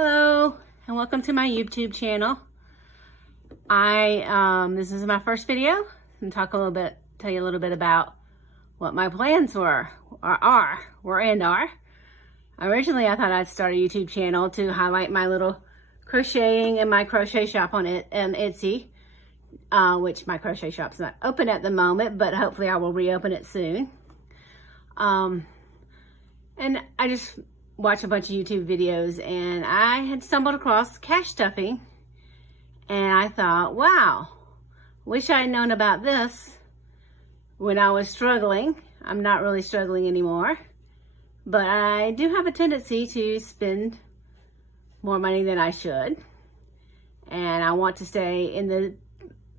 Hello and welcome to my YouTube channel. This is my first video and tell you a little bit about what my plans are. Originally, I thought I'd start a YouTube channel to highlight my little crocheting and my crochet shop on Etsy, which my crochet shop's not open at the moment, but hopefully I will reopen it soon. And I just watch a bunch of YouTube videos, and I had stumbled across cash stuffing, and I thought, wow, wish I had known about this when I was struggling. I'm not really struggling anymore, but I do have a tendency to spend more money than I should, and I want to stay in the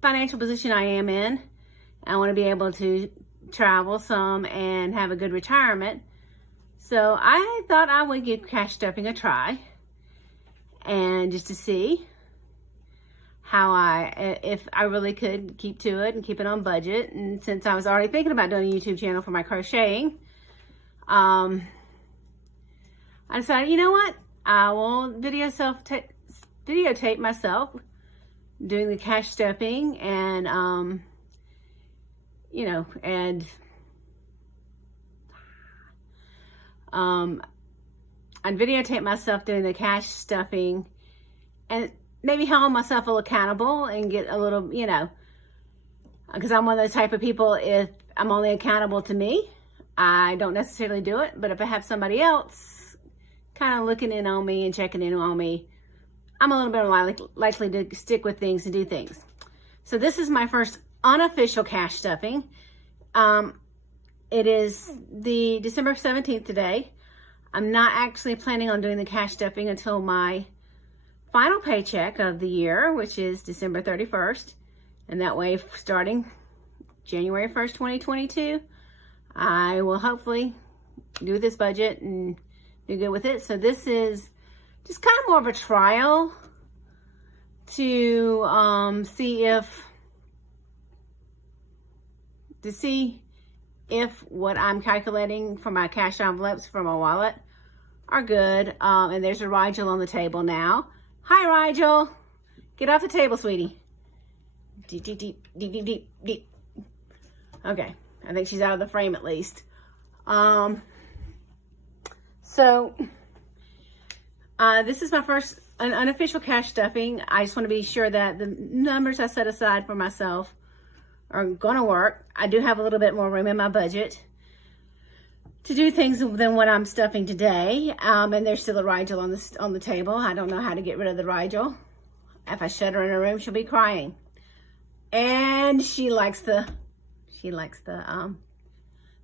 financial position I am in. I want to be able to travel some and have a good retirement. So I thought I would give cash stuffing a try, and just to see if I really could keep to it and keep it on budget. And since I was already thinking about doing a YouTube channel for my crocheting, I decided, you know what? I will videotape myself doing the cash stuffing, and I'd videotape myself doing the cash stuffing and maybe hold myself a little accountable and get a little, because I'm one of those type of people, if I'm only accountable to me, I don't necessarily do it. But if I have somebody else kind of looking in on me and checking in on me, I'm a little bit more likely to stick with things and do things. So this is my first unofficial cash stuffing. It is the December 17th today. I'm not actually planning on doing the cash stuffing until my final paycheck of the year, which is December 31st. And that way, starting January 1st, 2022, I will hopefully do this budget and do good with it. So this is just kind of more of a trial to see if what I'm calculating for my cash envelopes for my wallet are good. And there's a Rygel on the table now. Hi, Rygel. Get off the table, sweetie. Deep, deep, deep, deep, deep, deep, deep. Okay, I think she's out of the frame at least. So this is my first unofficial cash stuffing. I just want to be sure that the numbers I set aside for myself are gonna work. I do have a little bit more room in my budget to do things than what I'm stuffing today. And there's still a Rygel on the table. I don't know how to get rid of the Rygel. If I shut her in her room, she'll be crying. And she likes the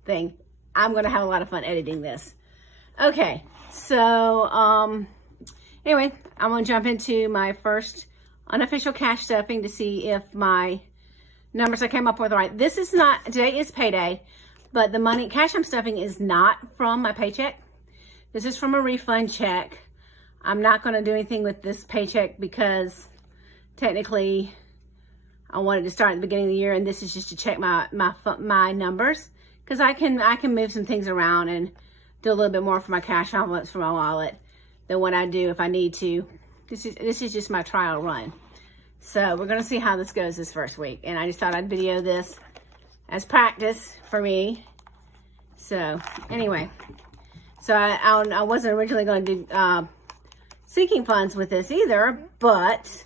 thing. I'm gonna have a lot of fun editing this. Okay, so anyway, I'm gonna jump into my first unofficial cash stuffing to see if my numbers I came up with are right. This is not, today is payday, but the money, cash I'm stuffing is not from my paycheck. This is from a refund check. I'm not gonna do anything with this paycheck because technically I wanted to start at the beginning of the year, and this is just to check my numbers, because I can move some things around and do a little bit more for my cash envelopes for my wallet than what I do if I need to. This is just my trial run. So we're gonna see how this goes this first week. And I just thought I'd video this as practice for me. So anyway, so I wasn't originally gonna do sinking funds with this either, but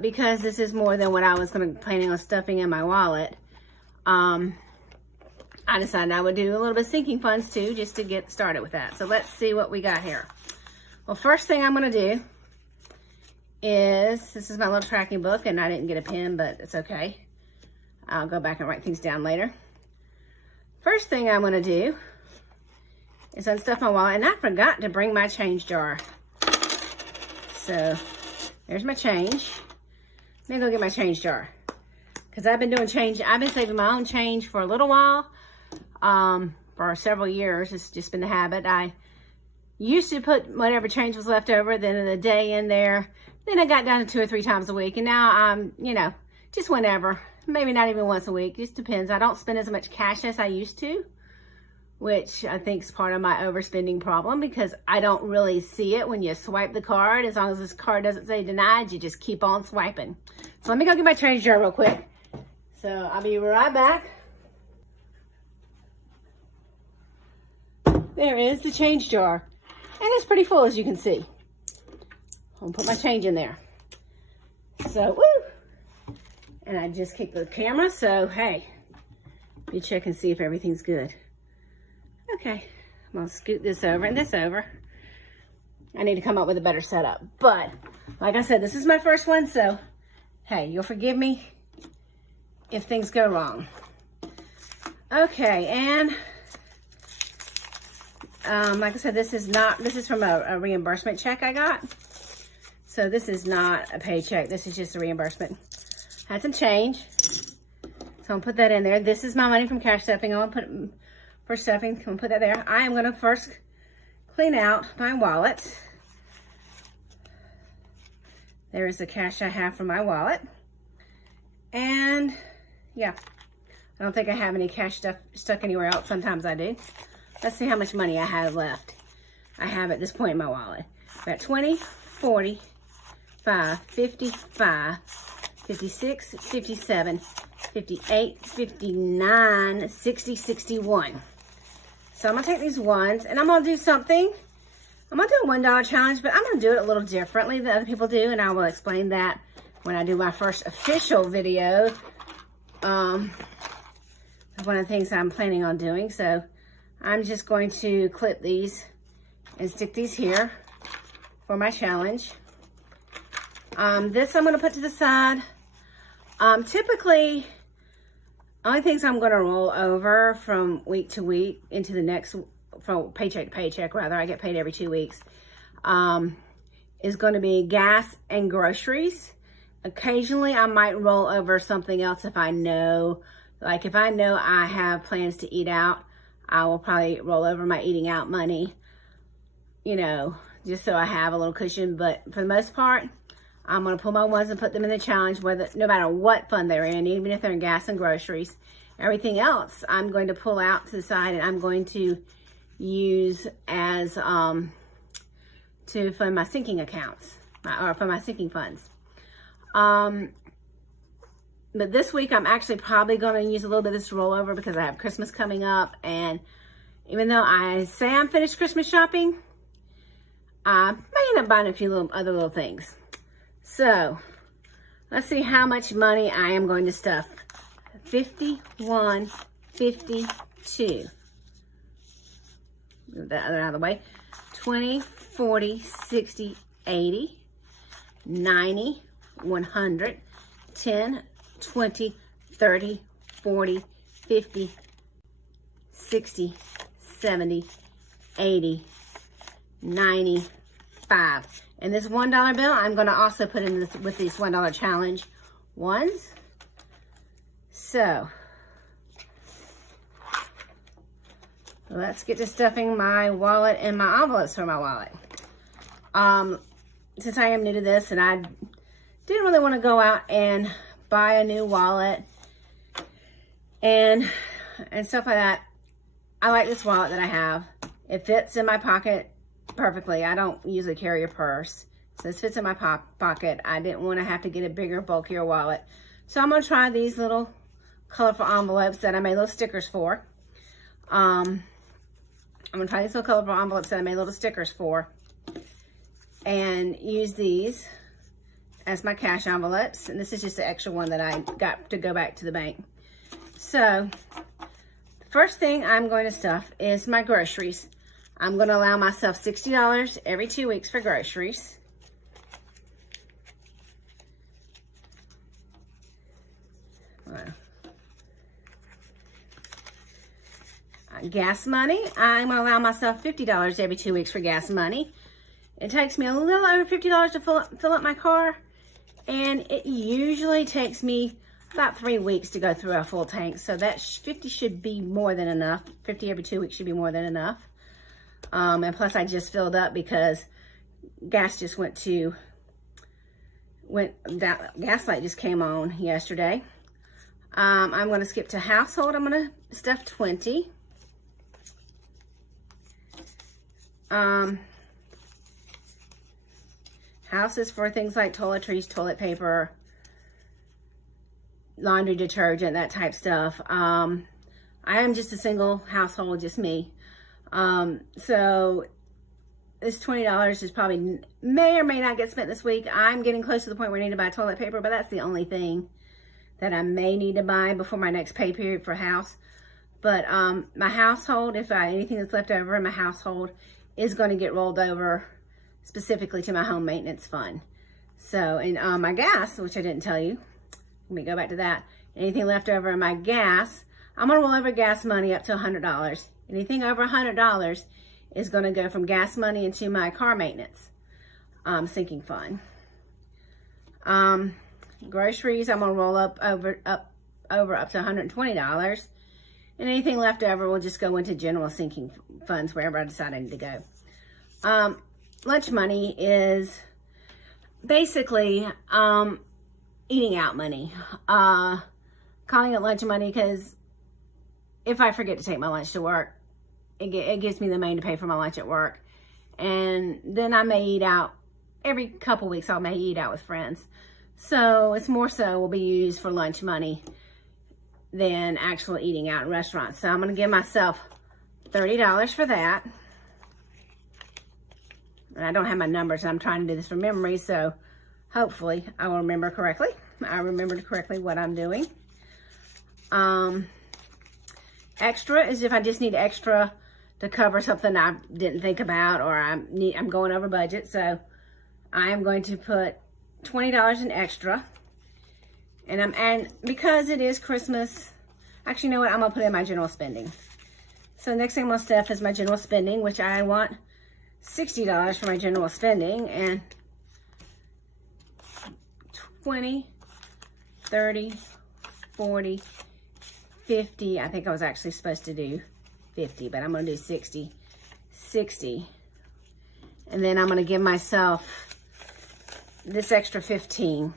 because this is more than what I was planning on stuffing in my wallet, I decided I would do a little bit of sinking funds too, just to get started with that. So let's see what we got here. Well, first thing I'm gonna do is, this is my little tracking book, and I didn't get a pen, but it's okay. I'll go back and write things down later. First thing I'm gonna do is unstuff my wallet, and I forgot to bring my change jar. So there's my change. Let me go get my change jar, because I've been saving my own change for a little while, for several years. It's just been the habit. I used to put whatever change was left over at the end of the day in there. Then I got down to 2 or 3 times a week, and now I'm, just whenever, maybe not even once a week, just depends. I don't spend as much cash as I used to, which I think is part of my overspending problem because I don't really see it when you swipe the card. As long as this card doesn't say denied, you just keep on swiping. So let me go get my change jar real quick. So I'll be right back. There is the change jar. And it's pretty full, as you can see. I'm gonna put my change in there. So, woo! And I just kicked the camera, so hey, let me check and see if everything's good. Okay, I'm gonna scoot this over and this over. I need to come up with a better setup. But, like I said, this is my first one, so hey, you'll forgive me if things go wrong. Okay, and like I said, this is from a reimbursement check I got. So this is not a paycheck. This is just a reimbursement. Had some change. So I'll put that in there. This is my money from cash stuffing. I'm going to put for stuffing. I'm going to put that there. I am going to first clean out my wallet. There's the cash I have from my wallet. And yeah, I don't think I have any cash stuck anywhere else. Sometimes I do. Let's see how much money I have left. I have at this point in my wallet. I've got 20, 40, 5, 55, 56, 57, 58, 59, 60, 61. So I'm gonna take these ones and I'm gonna do something. I'm gonna do a $1 challenge, but I'm gonna do it a little differently than other people do, and I will explain that when I do my first official video. One of the things I'm planning on doing. So I'm just going to clip these and stick these here for my challenge. This I'm going to put to the side. Typically, only things I'm going to roll over from week to week into the next, from paycheck to paycheck rather, I get paid every 2 weeks, is going to be gas and groceries. Occasionally, I might roll over something else if I know, like if I know I have plans to eat out, I will probably roll over my eating out money, you know, just so I have a little cushion. But for the most part, I'm going to pull my ones and put them in the challenge, whether no matter what fund they're in, even if they're in gas and groceries. Everything else, I'm going to pull out to the side and I'm going to use as, to fund my sinking accounts, or for my sinking funds. But this week, I'm actually probably going to use a little bit of this rollover because I have Christmas coming up. And even though I say I'm finished Christmas shopping, I may end up buying a few other little things. So, let's see how much money I am going to stuff. 51, 52. Move that other out of the way. 20, 40, 60, 80, 90, 100, 10, 20, 30, 40, 50, 60, 70, 80, 95. And this $1 bill, I'm going to also put in this with these $1 challenge ones. So, let's get to stuffing my wallet and my envelopes for my wallet. Since I am new to this and I didn't really want to go out and buy a new wallet and stuff like that, I like this wallet that I have. It fits in my pocket perfectly. I don't usually carry a purse, so this fits in my pocket. I didn't want to have to get a bigger, bulkier wallet. So I'm going to try these little colorful envelopes that I made little stickers for. I'm going to try these little colorful envelopes that I made little stickers for and use these as my cash envelopes. And this is just the extra one that I got to go back to the bank. So, the first thing I'm going to stuff is my groceries. I'm going to allow myself $60 every 2 weeks for groceries. Wow. Gas money, I'm going to allow myself $50 every 2 weeks for gas money. It takes me a little over $50 to fill up my car, and it usually takes me about 3 weeks to go through a full tank. So that 50 should be more than enough. 50 every 2 weeks should be more than enough. And plus I just filled up because gas just gas light just came on yesterday. I'm going to skip to household. I'm going to stuff 20. Houses for things like toiletries, toilet paper, laundry detergent, that type stuff. I am just a single household, just me. So this $20 is probably may or may not get spent this week. I'm getting close to the point where I need to buy toilet paper, but that's the only thing that I may need to buy before my next pay period for house. But my household, if anything that's left over in my household is going to get rolled over specifically to my home maintenance fund. So, and my gas, which I didn't tell you, let me go back to that. Anything left over in my gas, I'm going to roll over gas money up to $100. Anything over $100 is going to go from gas money into my car maintenance sinking fund. Groceries, I'm going to roll up to $120. And anything left over will just go into general sinking funds wherever I decide I need to go. Lunch money is basically eating out money. Calling it lunch money because if I forget to take my lunch to work, it gives me the money to pay for my lunch at work. And then I may eat out every couple weeks. I may eat out with friends. So it's more so will be used for lunch money than actual eating out in restaurants. So I'm going to give myself $30 for that. And I don't have my numbers. I'm trying to do this from memory, so hopefully I will remember correctly. I remembered correctly what I'm doing. Extra is if I just need extra to cover something I didn't think about, or I'm going over budget. So I am going to put $20 in extra. And because it is Christmas, actually, you know what? I'm gonna put in my general spending. So next thing I'm gonna stuff is my general spending, which I want $60 for my general spending, and 20, 30, 40, 50. I think I was actually supposed to do 50, but I'm gonna do 60. And then I'm gonna give myself this extra 15.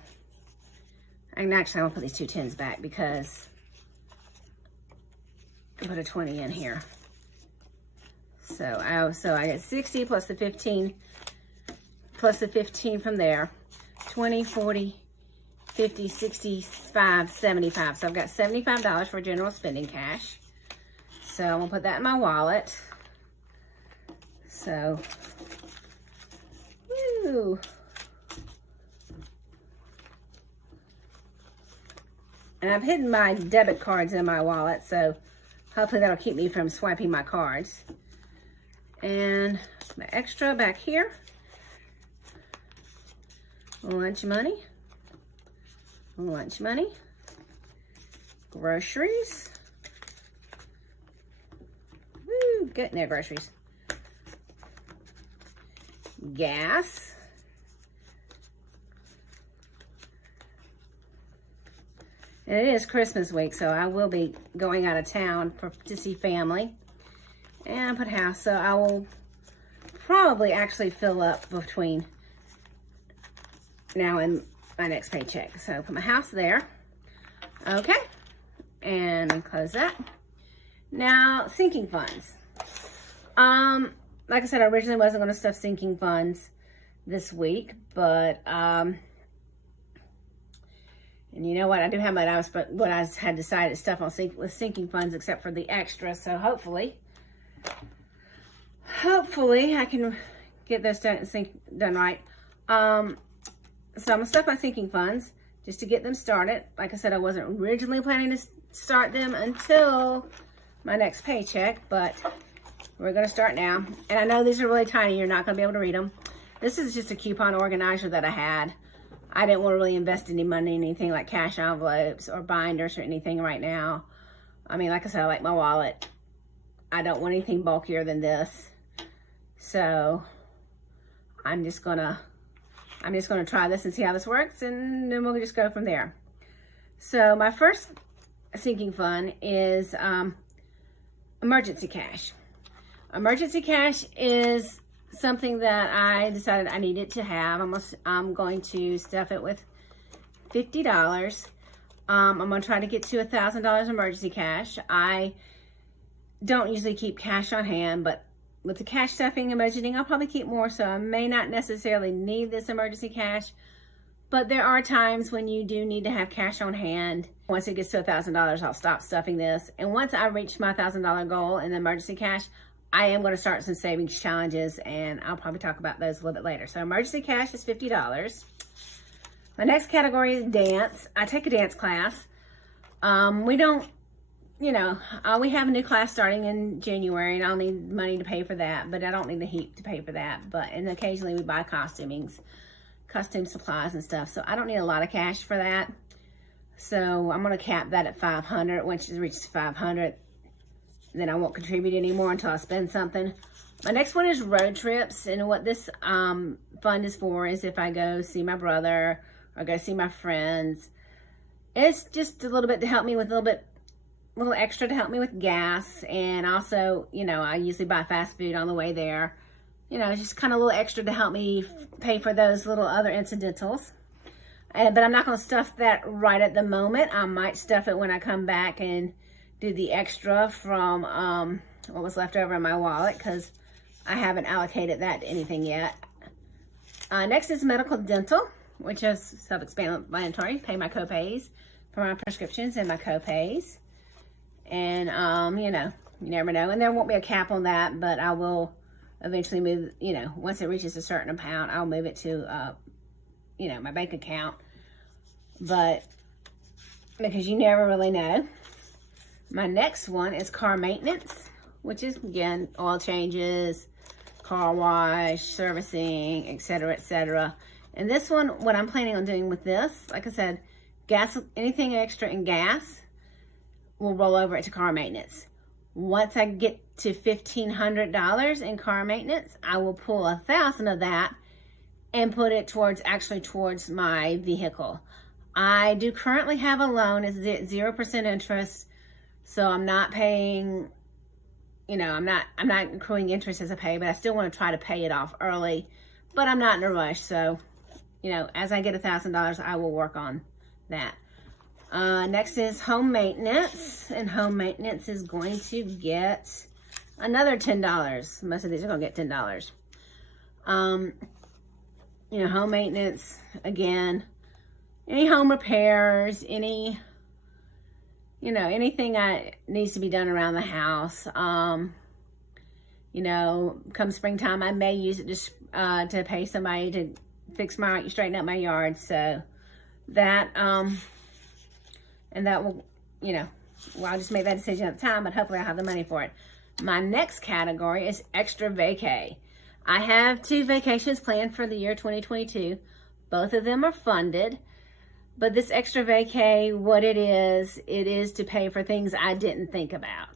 And actually, I'm gonna put these two 10s back because I put a 20 in here. So I get 60 plus the 15, plus the 15 from there. 20, 40, 50, 65, 75. So I've got $75 for general spending cash. So I'm gonna put that in my wallet. So, woo. And I've hidden my debit cards in my wallet, so hopefully that'll keep me from swiping my cards. And my extra back here. Lunch money. Lunch money. Groceries. Woo, getting there, groceries. Gas. And it is Christmas week, so I will be going out of town to see family and put house. So I will probably actually fill up between now and my next paycheck. So put my house there. Okay. And close that. Now, sinking funds. Like I said, I originally wasn't going to stuff sinking funds this week, but and you know what? I do have what I had decided to stuff on with sinking funds, except for the extra. So hopefully I can get those done right. So I'm gonna stuff my sinking funds just to get them started. Like I said, I wasn't originally planning to start them until my next paycheck, but we're gonna start now. And I know these are really tiny. You're not gonna be able to read them. This is just a coupon organizer that I had. I didn't want to really invest any money in anything like cash envelopes or binders or anything right now. I mean, like I said, I like my wallet. I don't want anything bulkier than this. So I'm just gonna try this and see how this works, and then we'll just go from there. So my first sinking fund is emergency cash. Emergency cash is something that I decided I needed to have. I'm going to stuff it with $50. I'm going to try to get to $1,000 emergency cash. I don't usually keep cash on hand, but with the cash stuffing and budgeting, I'll probably keep more, so I may not necessarily need this emergency cash. But there are times when you do need to have cash on hand. Once it gets to $1,000, I'll stop stuffing this. And once I reach my $1,000 goal in the emergency cash, I am going to start some savings challenges, and I'll probably talk about those a little bit later. So emergency cash is $50. My next category is dance. I take a dance class. We don't, you know, we have a new class starting in January, and I'll need money to pay for that, but I don't need the heap to pay for that. And occasionally we buy costume supplies and stuff. So I don't need a lot of cash for that. So I'm going to cap that at $500. Once it reaches $500, then I won't contribute anymore until I spend something. My next one is road trips. And what this fund is for is if I go see my brother or go see my friends. It's just a little bit to help me with a little extra to help me with gas. And also, you know, I usually buy fast food on the way there. You know, just kind of a little extra to help me pay for those little other incidentals. But I'm not going to stuff that right at the moment. I might stuff it when I come back and do the extra from what was left over in my wallet, because I haven't allocated that to anything yet. Next is medical dental, which is self-explanatory. Pay my copays for my prescriptions and my copays. And, you know, you never know. And there won't be a cap on that, but I will eventually move, you know, once it reaches a certain amount, I'll move it to, you know, my bank account. But because you never really know. My next one is car maintenance, which is, again, oil changes, car wash, servicing, etc., etc. And this one, what I'm planning on doing with this, like I said, gas, anything extra in gas will roll over into car maintenance. Once I get to $1,500 in car maintenance, I will pull $1,000 of that and put it towards my vehicle. I do currently have a loan. It's 0% interest, so I'm not paying, you know, I'm not accruing interest as I pay, but I still want to try to pay it off early. But I'm not in a rush, so, you know, as I get $1,000, I will work on that. Next is home maintenance, and home maintenance is going to get another $10. Most of these are going to get $10. You know, home maintenance, again, any home repairs, any, you know, anything that needs to be done around the house. You know, come springtime, I may use it to pay somebody to straighten up my yard. So that, and that will, you know, well, I'll just make that decision at the time, but hopefully I'll have the money for it. My next category is extra vacay. I have 2 vacations planned for the year 2022. Both of them are funded, but this extra vacay, what it is to pay for things I didn't think about.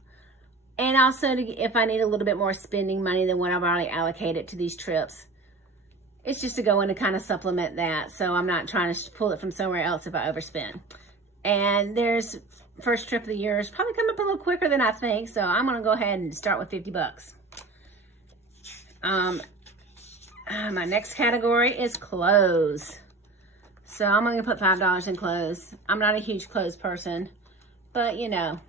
And also if I need a little bit more spending money than what I've already allocated to these trips. It's just to go in to kind of supplement that, so I'm not trying to pull it from somewhere else if I overspend. And there's first trip of the year is probably coming up a little quicker than I think, so I'm going to go ahead and start with $50. My next category is clothes. So I'm going to put $5 in clothes. I'm not a huge clothes person, but you know,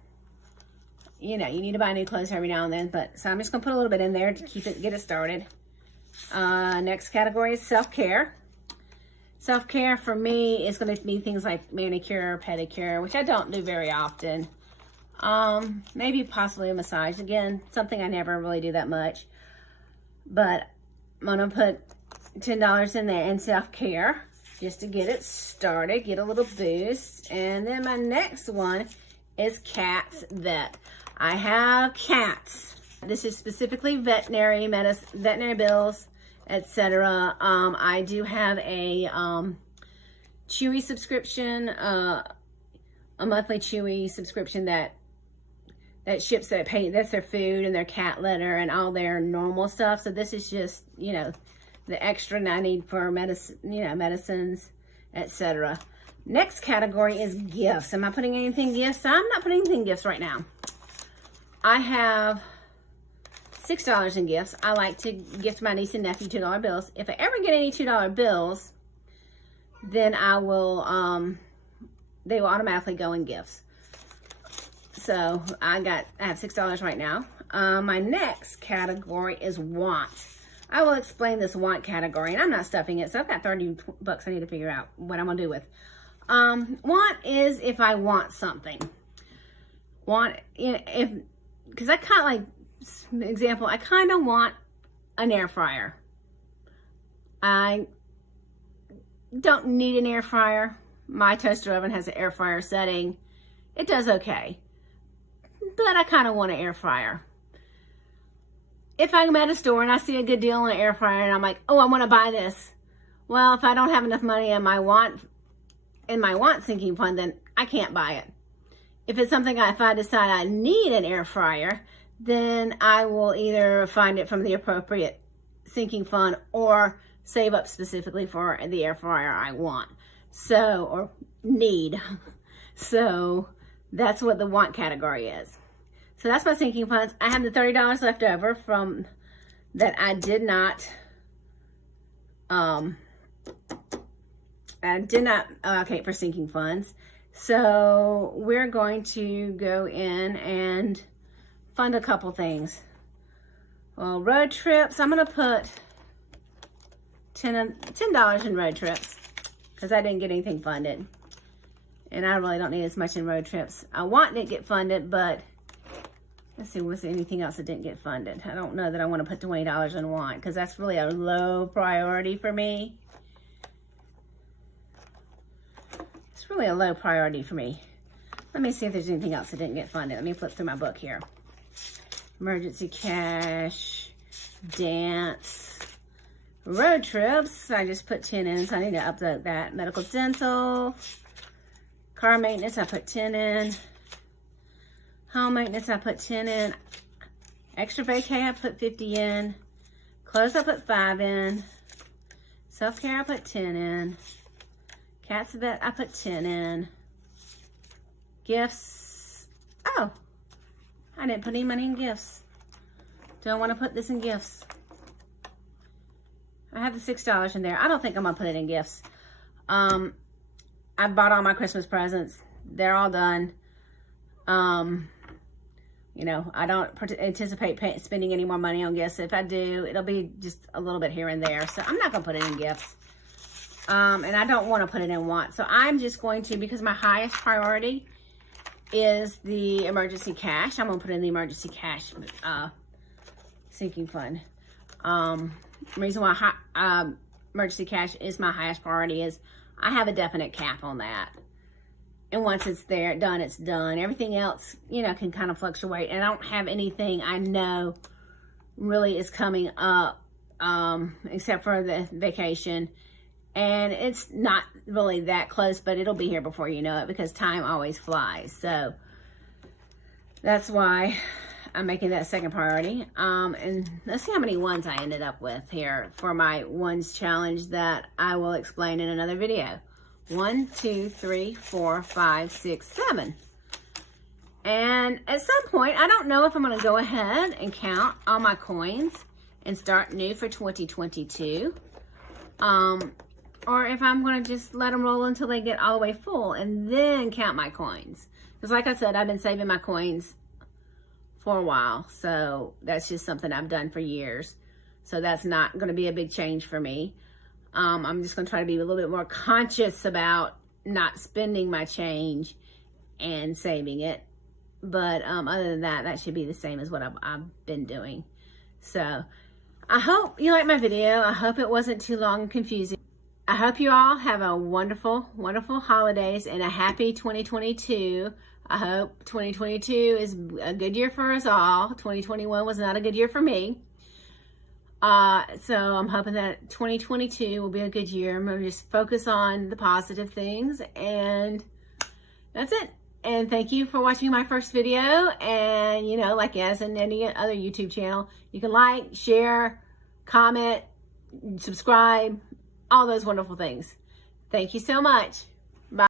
you need to buy new clothes every now and then. So I'm just going to put a little bit in there to get it started. Next category is self-care. Self-care for me is going to be things like manicure, pedicure, which I don't do very often. Maybe possibly a massage. Again, something I never really do that much. But I'm going to put $10 in there in self-care just to get it started, get a little boost. And then my next one is cats vet. I have cats. This is specifically veterinary medicine, veterinary bills, etc. I do have a Chewy subscription, a monthly Chewy subscription that ships that's their food and their cat litter and all their normal stuff. So this is just, you know, the extra I need for medicine, you know, medicines, etc. Next category is gifts. Am I putting anything gifts? I'm not putting anything gifts right now. I have $6 in gifts. I like to gift my niece and nephew $2 bills. If I ever get any $2 bills, then I will, they will automatically go in gifts. So I have $6 right now. my next category is want. I will explain this want category, and I'm not stuffing it, so I've got 30 bucks I need to figure out what I'm gonna do with. Want is if I want something. Want, because I kind of like, example, I kind of want an air fryer. I don't need an air fryer. My toaster oven has an air fryer setting. It does okay, but I kind of want an air fryer. If I'm at a store and I see a good deal on an air fryer and I'm like, oh, I want to buy this. Well, if I don't have enough money in my want sinking fund, then I can't buy it. If it's something if I decide I need an air fryer, then I will either find it from the appropriate sinking fund or save up specifically for the air fryer I want. So, or need. So that's what the want category is. So that's my sinking funds. I have the $30 left over from that I did not allocate for sinking funds. So we're going to go in and fund a couple things. Well, road trips, I'm gonna put $10 in road trips because I didn't get anything funded. And I really don't need as much in road trips. I want it to get funded, but let's see, was there anything else that didn't get funded? I don't know that I want to put $20 in want because that's really a low priority for me. It's really a low priority for me. Let me see if there's anything else that didn't get funded. Let me flip through my book here. Emergency cash, dance, road trips. I just put 10 in, so I need to upload that. Medical dental, car maintenance, I put 10 in. Home maintenance, I put 10 in. Extra vacay, I put 50 in. Clothes, I put 5 in. Self-care, I put 10 in. Cat's vet, I put 10 in. Gifts, oh, I didn't put any money in gifts. Don't want to put this in gifts. I have the $6 in there. I don't think I'm gonna put it in gifts. I bought all my Christmas presents. They're all done. You know, I don't anticipate spending any more money on gifts. If I do, it'll be just a little bit here and there. So I'm not gonna put it in gifts. And I don't want to put it in want. So I'm just going to, because my highest priority is the emergency cash, I'm gonna put it in the emergency cash sinking fund. The reason why emergency cash is my highest priority is I have a definite cap on that. And once it's there, done, it's done. Everything else, you know, can kind of fluctuate. And I don't have anything I know really is coming up, except for the vacation. And it's not really that close, but it'll be here before you know it because time always flies. So that's why I'm making that second priority. And let's see how many ones I ended up with here for my ones challenge that I will explain in another video. 1, 2, 3, 4, 5, 6, 7. And at some point, I don't know if I'm going to go ahead and count all my coins and start new for 2022. Or if I'm going to just let them roll until they get all the way full and then count my coins. Because like I said, I've been saving my coins for a while. So that's just something I've done for years. So that's not going to be a big change for me. I'm just going to try to be a little bit more conscious about not spending my change and saving it. But other than that, that should be the same as what I've been doing. So I hope you liked my video. I hope it wasn't too long and confusing. I hope you all have a wonderful, wonderful holidays and a happy 2022. I hope 2022 is a good year for us all. 2021 was not a good year for me. So I'm hoping that 2022 will be a good year. I'm going to just focus on the positive things, and that's it. And thank you for watching my first video. And, you know, like as in any other YouTube channel, you can like, share, comment, subscribe, all those wonderful things. Thank you so much.